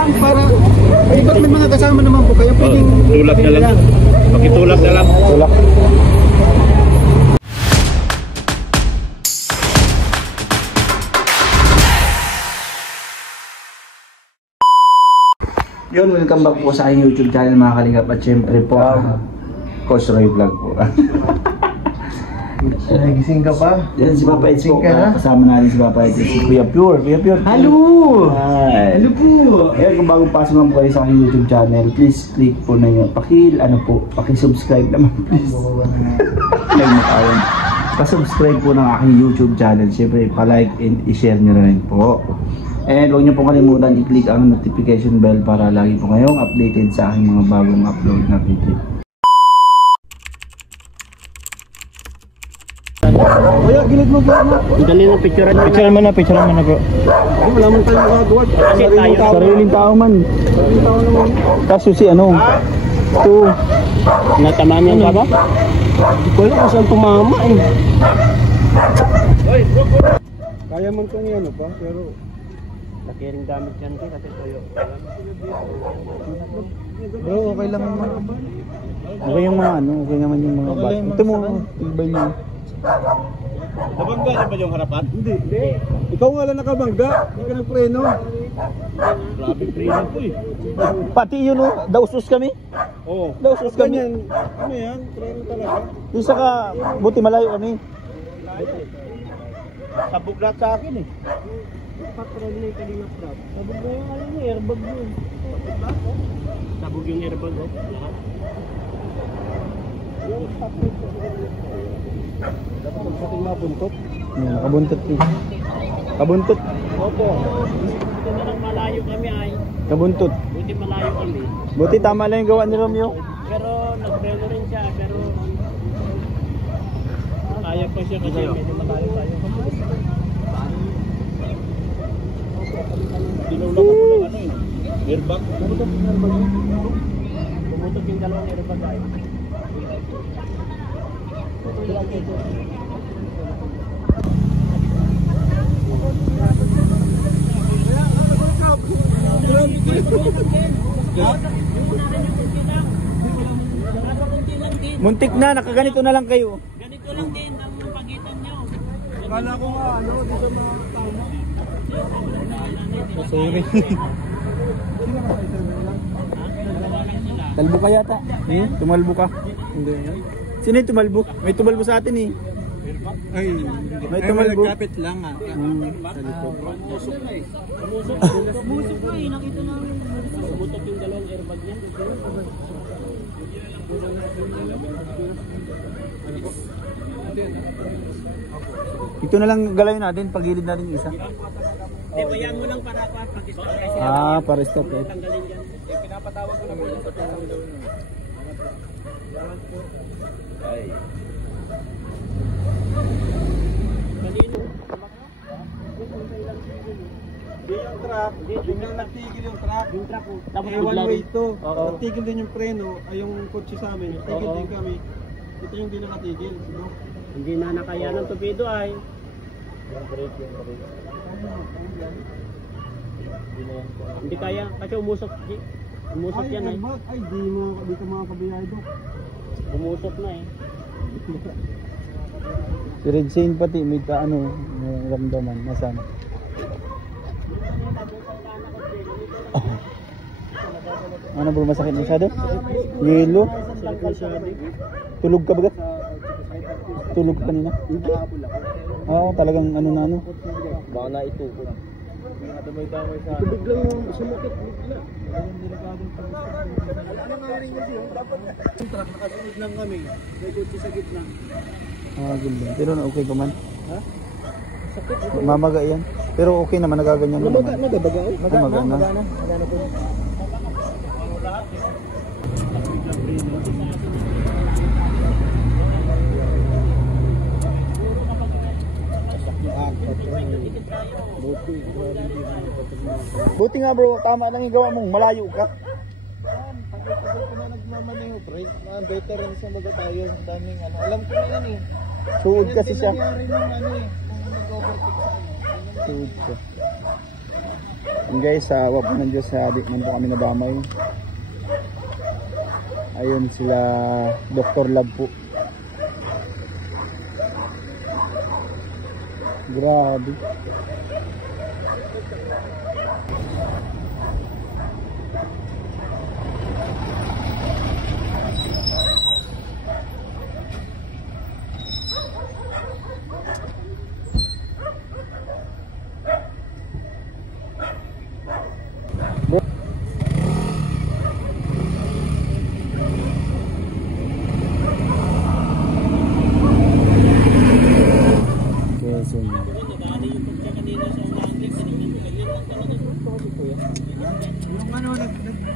lang para ba't may mga kasama naman po kayo pwedeng tulak na lang. Pakitulak na lang. tulak. Yun, welcome back po sa aking YouTube channel mga kalingap at syempre po Coach Roy Vlog po. Nagising ka pa? Yan si Papa Eds po. Kasama natin si Papa Eds. Si Kuya Pure. Kuya Pure. Hello! Hi. Hello po! Ayan, kung bagong pasok lang po kayo sa aking YouTube channel, please click po na yun. Paki-subscribe naman please. Pa-subscribe po ng aking YouTube channel. Siyempre, pa-like and i-share nyo na rin po. And huwag nyo pong kalimutan i-click ang notification bell para lagi po kayong updated sa aking mga bagong upload na video. Kuya, gilid mo bro. Dali na picturean mo na bro. Wala man tayo magagawa. Kasi tayo Sariling tao man. Sariling tao naman. Kaso si ano? Ito. natamaan yan ba? Hindi ko alam kung saan tumama eh. Kaya man kong yan pa, pero Nakiring gamit yan kasi toyo. bro, okay lang naman. Okay yung mga ano, okay naman yung mga bat. Ito mo, ibay niyo. Nabangga na ba yung harapan? Hindi. Ikaw nga lang nakabangga. Hindi ka nagpreno. Grabe preno ko eh. Pati yun oh, dausos kami. Oo. Dausos kami. Ganyan. Ano yan? Preno talaga. Isa ka, buti malayo kami. Tabuglat sa akin eh. Patrol na yung kanina prop. Sabog na yung ano yung airbag yun. Tabog yung airbag oh. Dapat magsating mga buntot. Yan, nakabuntot eh. Kabuntot. Opo. Buti na lang malayo kami ay. Kabuntot. Buti malayo kami. Buti tama lang yung gawa ni Romeo. Pero nagpreno rin siya pero kaya pa siya kasi medyo malayo tayo. Tinulak ako ng ano eh. Airbag. Pumutok yung airbag. Pumutok yung dalawang airbag ay. Muntik na, nakaganito na lang kayo. Ganito lang din ang pagitan nyo. Kala ko nga ano, dito mga tama. Sorry. Talbo ka yata. Tumalbo ka. Hindi. Sino yung tumalbo? May tumalbo sa atin eh. Ay, May tumalbo. kapit lang ah. Musok ko eh, nakita namin. Pumutok yung dalawang airbag niya. Ito na lang galawin natin, pagilid natin yung isa. Hindi, bayaan mo lang para pag-stop. Para stop eh. Tanggalin yan. Pinapatawag ko naman sa tawag daw niya. Ay. Kanino? Hindi yung truck, yung nagtigil yung truck. Yung truck ko. Tapos Eh, one way to. Oo. Nagtigil din yung preno, ay yung kotse sa amin. Nagtigil din kami. Ito yung di nakatigil. No? Hindi na nakaya ng tupido ay. Hindi kaya kasi umusok. Umusok yan ay. Ay, di ka makakabiyay doon. Umusok na eh. Si Red Shane pati may ano, ramdaman, nasaan? Ano bro, masakit masyado? Yelo? Tulog ka ba? Tulog ka kanina? Oo, talagang ano na ano. Baka na itukod. Damay-damay sa akin. Tubig lang yung sumakit. Bigla. Ano nga rin kasi yung dapat yung truck nakasunod lang kami. May kotse sa gitna. Ganda. Pero okay pa man. Ha? Sakit. Mamaga yan. Pero okay naman, nagaganyan naman. Nagabaga oh. Magana. Magana po. Buti nga bro, tama lang yung gawa mong malayo ka. Pag-pag ko na nagmamaneho, pre. Mga veterans na baga tayo. Daming ano. Alam ko na yan eh. Suod kasi siya. Nangyari nung ano eh. Kung nag-overtake sa ano. Suod siya. Yun guys, sa awa po ng Diyos, di man po kami nadamay. Ayun sila Dr. Love po. Grabe.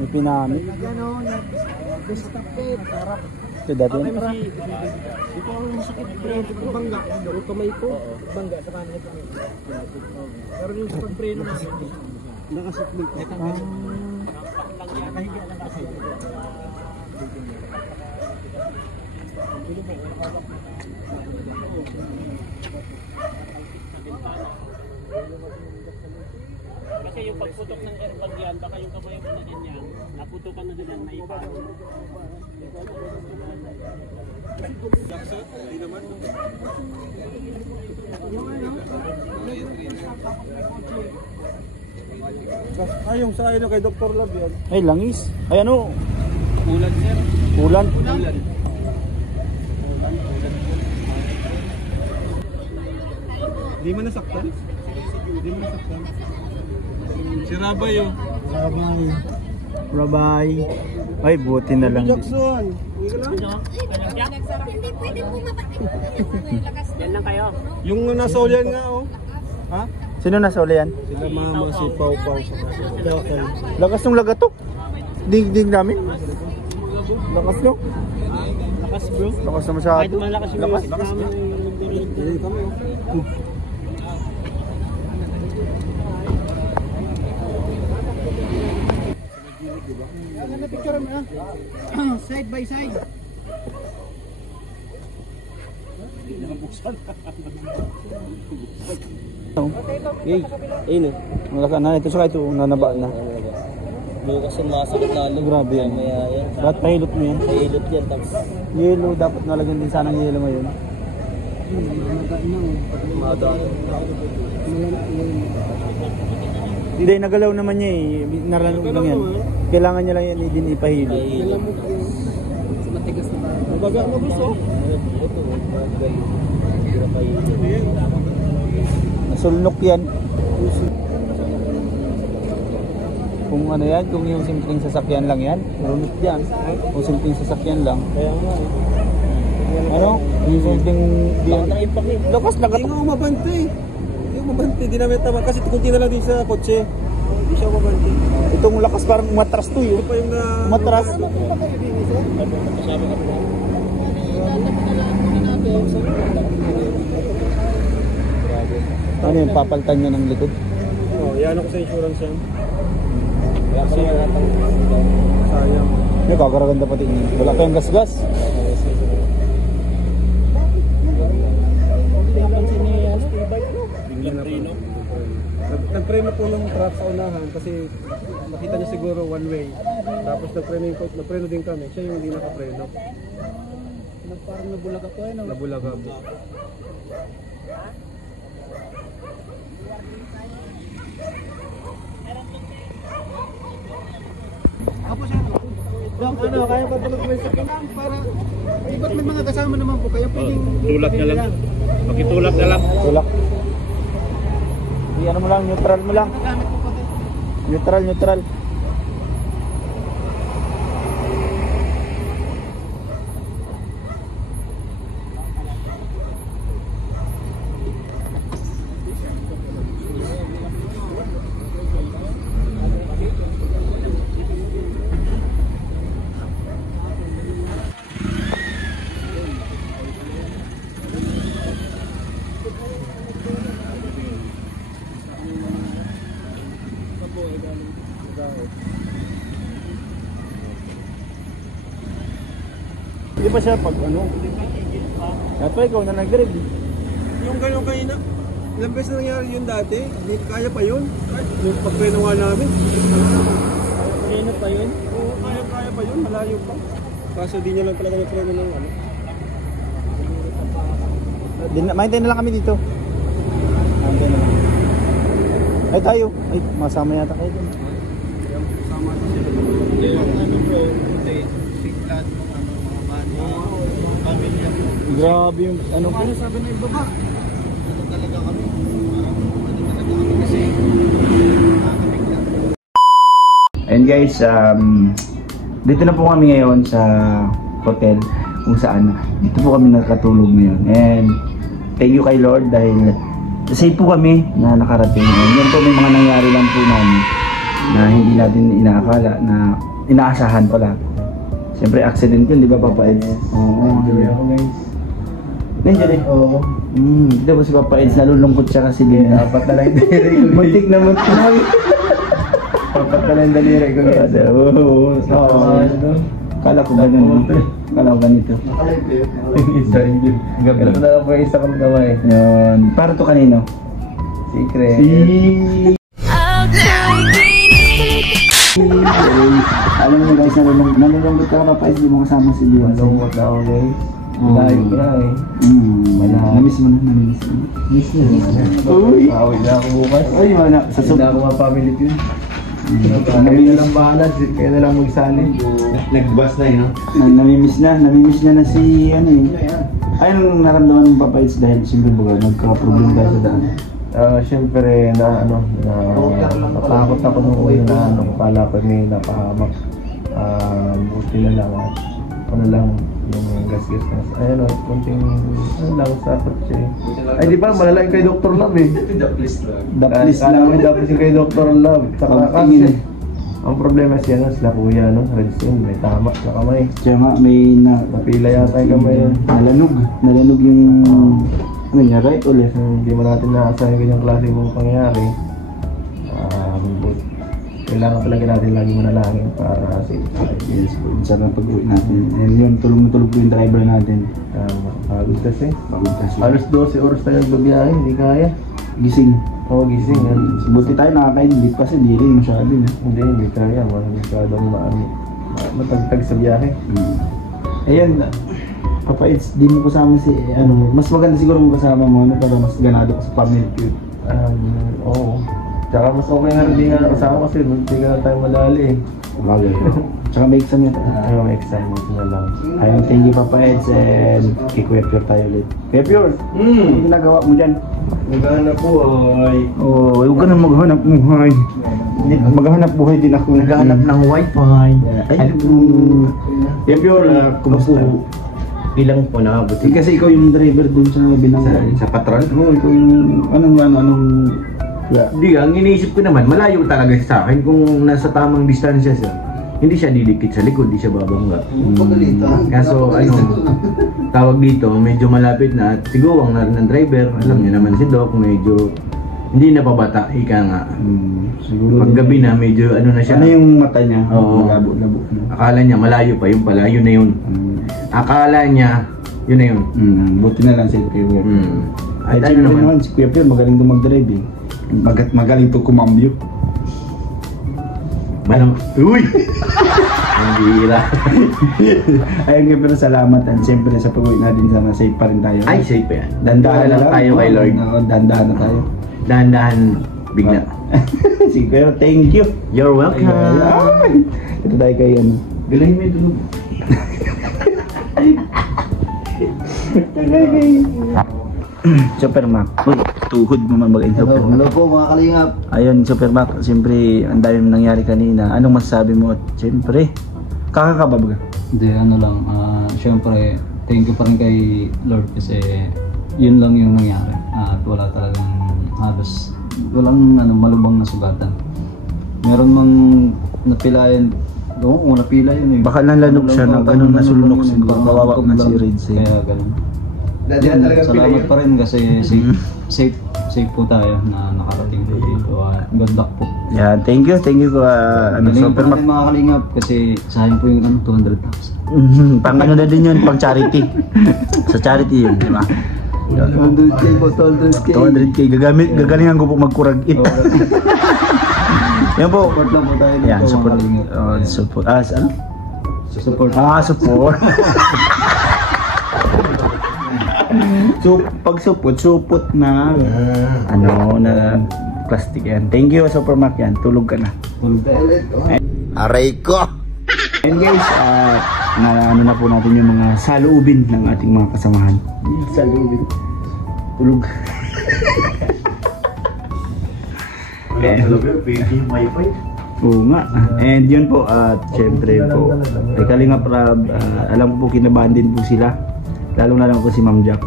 May pinamit. Ito dati yun. Ito ang masakit bangga. Yung kamay ko, bangga sa kanan. Pero yung sa pagpreno namin, nakasitling ko. Nakahiga lang kasi. Kasi yung pagputok ng airbag yan, baka yung kamay mo na ganyan, naputokan na din ang naiparo. Yung sa akin kay Dr. Love yan. Ay, langis. Ay, ano? Ulan, sir. Ulan. Ulan. Di mo nasaktan? Di mo nasaktan? Si Rabay oh. Rabay. Ay, buti na lang. Jackson. Hindi pwede bumaba. Yan lang kayo. Yung nasa ulian nga oh. Ha? Sino nasa uli yan? Sila mama si Pau Pau sa Dakel. Lakas ng lagatok. Ding namin. Lakas no? Lakas bro. Lakas na masyado. Kahit malakas yung Lakas. music namin. Hindi kami oh. Picture mo side by side. Yay. Ayun Malaka na. Ito sa ito. Nanaba na. bukas yung masakit lalo. Grabe yan. Ba't pahilot mo yan? Pahilot yan. Tapos Yellow. Dapat nalagyan din sana ng yellow ngayon. Hindi, nagalaw naman niya eh. Naralang lang yan. Kailangan niya lang yan din ipahilot. matigas na. Baga mo gusto. Ito, bagay. Hindi na pahilot. Nasulnok yan. Kung ano yan, kung yung simpleng sasakyan lang yan, marunot yan. Kung simpleng sasakyan lang. Kaya nga eh. Ano? Yung simpleng... Baka na-impact eh. Lakas na Hindi nga umabante. Hindi umabante. Hindi namin tama. Kasi kunti na lang din sa kotse. Hindi siya umabante. Itong lakas parang umatras to yun. Ito pa yung na... Umatras. Ano yun, papalitan niya ng likod? Oh, yan ako sa insurance yan. Kasi Sayang. Hindi, kakaraganda pati niya. Wala pa yung gas-gas. Nagpreno po yung truck sa unahan kasi nakita niya siguro one way. Tapos nagpreno din kami. Siya yung hindi nakapreno. parang nabulag ako eh. Nabulag ako. Ako siya. Ano, kaya ba tulog mo sa kinang para iba't may mga kasama naman po kayo pwedeng Tulak na lang. Pakitulak na lang. Tulak. Ano mo lang, neutral mo lang. gamit ko pa. Neutral, neutral. Hindi pa siya pag ano. Dapat ikaw na nag-drive. Yung ganyan kanina. Ilang beses na nangyari yun dati, hindi kaya pa yun. Yung pagpreno nga namin. Preno pa yun? Oo, kaya pa yun, malayo pa. Kaso di niya lang talaga preno ng ano. Mahintay na lang kami dito. Mahintay na lang. Ay tayo. Ay, masama yata kayo dun. Sama sila. Yung ano bro, siglat ng ano, mga bani, pamilya mo. Grabe yung ano po. Ano sabi ng baba? Ano talaga kami? Kasi nakakabigla. And guys, dito na po kami ngayon sa hotel kung saan dito po kami nakatulog ngayon. And thank you kay Lord dahil safe po kami na nakarating. And yan po, may mga nangyari lang po namin na hindi natin inaakala, na inaasahan pala. Siyempre accident yun, di ba Papa Eds? Oo, ako guys. Nandiyan eh? Oo. Dito po si Papa Eds, nalulungkot siya kasi din. Apat na lang yung daliri ko. Muntik na muntik na. Apat na lang yung daliri ko. Oo. Kala ko ganun. Kala ko ganito. Isa rin yun. Ganito na lang po yung isa kong kamay. Yun. Para to kanino? Secret. Alam mo guys, nalulungkot ka Papa Eds, di mo kasama si Beyonce. Malungkot na ako guys. Layo ko na eh. Namiss mo na, namiss mo. Miss na. Uy! Awit na ako bukas. Ay, wala. Sa Hindi na ako mga-family yun. Kayo na lang bahala. Kayo na lang magsali. Nagbas na yun. Namimiss niya na si ano eh. Ayun ang naramdaman ng Papa Eds dahil siyempre baga nagka-problem tayo sa daan. Siyempre na natakot ako nung una na pala ko may napahamak. Buti na lang at ano lang yung gas-gas na. Ayun kunting ano lang sa kotse. Ay di ba malalaking kay Dr. Love eh. Daplis lang. Dapat kay Dr. Love. Kasi ang problema siya sila kuya Red Zone, may tama sa kamay. Kaya nga may Napila yata yung kamay yun. Nalanog yung ano niya, right ulit. Hindi mo natin naasahan yung ganyang klase mong pangyayari. Kailangan talaga natin lagi manalangin para safe tayo. Yes, sana pag-uwi natin. And yun, tulog na tulog po yung driver natin. Pagod kasi. Pagod kasi. Alos 12 oras tayo nagbabiyahe, hindi kaya. Gising. Oo, gising yan. Buti tayo nakakainlip kasi hindi rin masyado na. Hindi kaya. Masyadong matagtag sa biyahe. Ayun, Papa Eds, di mo kasama si, mas maganda siguro mo kasama mo, para mas ganado ka sa family cute. Oo. Tsaka mas okay nga rin di nga kasama kasi hindi nga tayo malali eh. Bagay. Tsaka may exam yun. May exam mo na lang. Ayun, thank you Papa Eds and kay Kuya Pure tayo ulit. Kuya Pure, ano ginagawa mo dyan? Naghahanap buhay. Oh, huwag ka na maghanap buhay. Maghanap buhay din ako. Naghahanap ng wifi. Ay, Kuya Pure, kumusta? Ilang po nakabot? Kasi ikaw yung driver dun sa binangon. Sa patron? Oo, ikaw yung anong Hindi, ang iniisip ko naman, malayo talaga siya sa akin kung nasa tamang distansya siya. Hindi siya didikit sa likod, hindi siya babangga. Kaso tawag dito, medyo malapit na at siguro ang narin ng driver, alam niya naman si Doc, medyo hindi na pabata, ika nga. siguro Pag gabi na, medyo ano na siya. Ano yung mata niya? Oo. Labo. Akala niya malayo pa, yung pala, yun na yun. Akala niya, yun na yun. Buti na lang si Kuya Pure. Ay, At ano siyempre naman? naman, si Kuya Pure magaling din mag-drive eh. Magaling to kumambyo. Uy! Ang bihira. Ayun Kuya Pure, salamat and siyempre sa pag-uwi natin sana safe pa rin tayo. Ay, safe pa yan. Dandahan lang tayo kay Lord. Oo, dandahan na tayo. Dahan-dahan, bigla. Sige Kuya, thank you. You're welcome. Ay, ito tayo kay ano. Galahin mo yung tulog. Super Mac. Uy, tuhod mo man mag-in Super Mac. Hello po mga kalingap. Ayun, Super Mac, siyempre ang dami nangyari kanina. Anong masasabi mo? Siyempre, kakakabab ka. Hindi, ano lang, syempre, thank you pa rin kay Lord kasi yun lang yung nangyari. At wala talagang halos, walang malubang na sugatan. Meron mang napilayan, kung napila yun eh. Baka nalanog siya na ganun nasulunok siguro. Kawawa na si Red Zone. Kaya ganun. Salamat pa rin kasi safe po tayo na nakarating po dito. Good luck po. Yeah, thank you Super Mac. Mga kalingap kasi sayang po yung 200,000. Pang ano na din yun, pang charity. Sa charity yun, di ba? 200k po, 200k. 200k. Gagalingan ko po magkurag it. Yan po. Support lang po tayo dito. Yan, support. mga kalingap. Support. Ano? Support. Support. So, pag support na na plastic yan. Thank you, Supermac yan. Tulog ka na. Aray ko! And guys, ano na po natin yung mga saloobin ng ating mga kasamahan. Saloobin. Tulog. Oo nga. And yun po, at syempre po, kay Kalingap Rab, alam ko po kinabahan din po sila. Lalo na lang po si Ma'am Jack.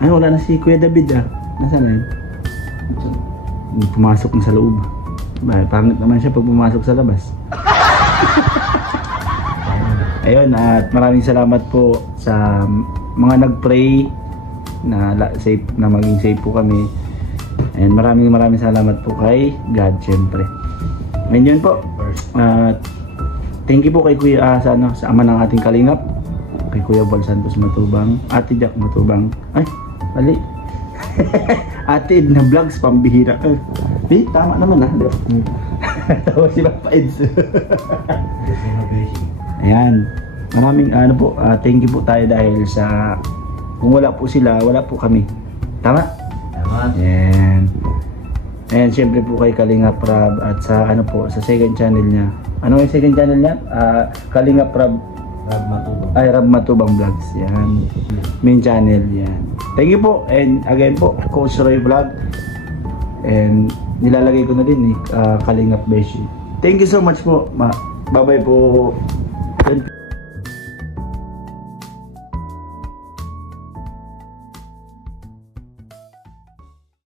Ay, wala na si Kuya David Nasaan na yun? Pumasok na sa loob. Pangit naman siya pag pumasok sa labas. Ayun, at maraming salamat po sa mga nag-pray na safe, na maging safe po kami. And maraming salamat po kay God, syempre. And yun po. Thank you po kay Kuya sa ama ng ating Kalingap, kay Kuya Val Santos Matubang, Ate Jack Matubang. Ay, mali. Ate Ed na vlogs, pambihira. Tama naman Tawa si Papa Eds. Ayan. Maraming thank you po tayo dahil sa kung wala po sila, wala po kami. Tama? Ayan. And syempre po kay Kalingap Rab at sa sa second channel niya. Ano yung second channel niya? Kalingap Rab Rab Matubang Vlogs. Yan. Main channel yan. Thank you po. And again po, Coach Roy Vlog. And nilalagay ko na din Kalingap Beshi. Thank you so much po. Bye-bye po.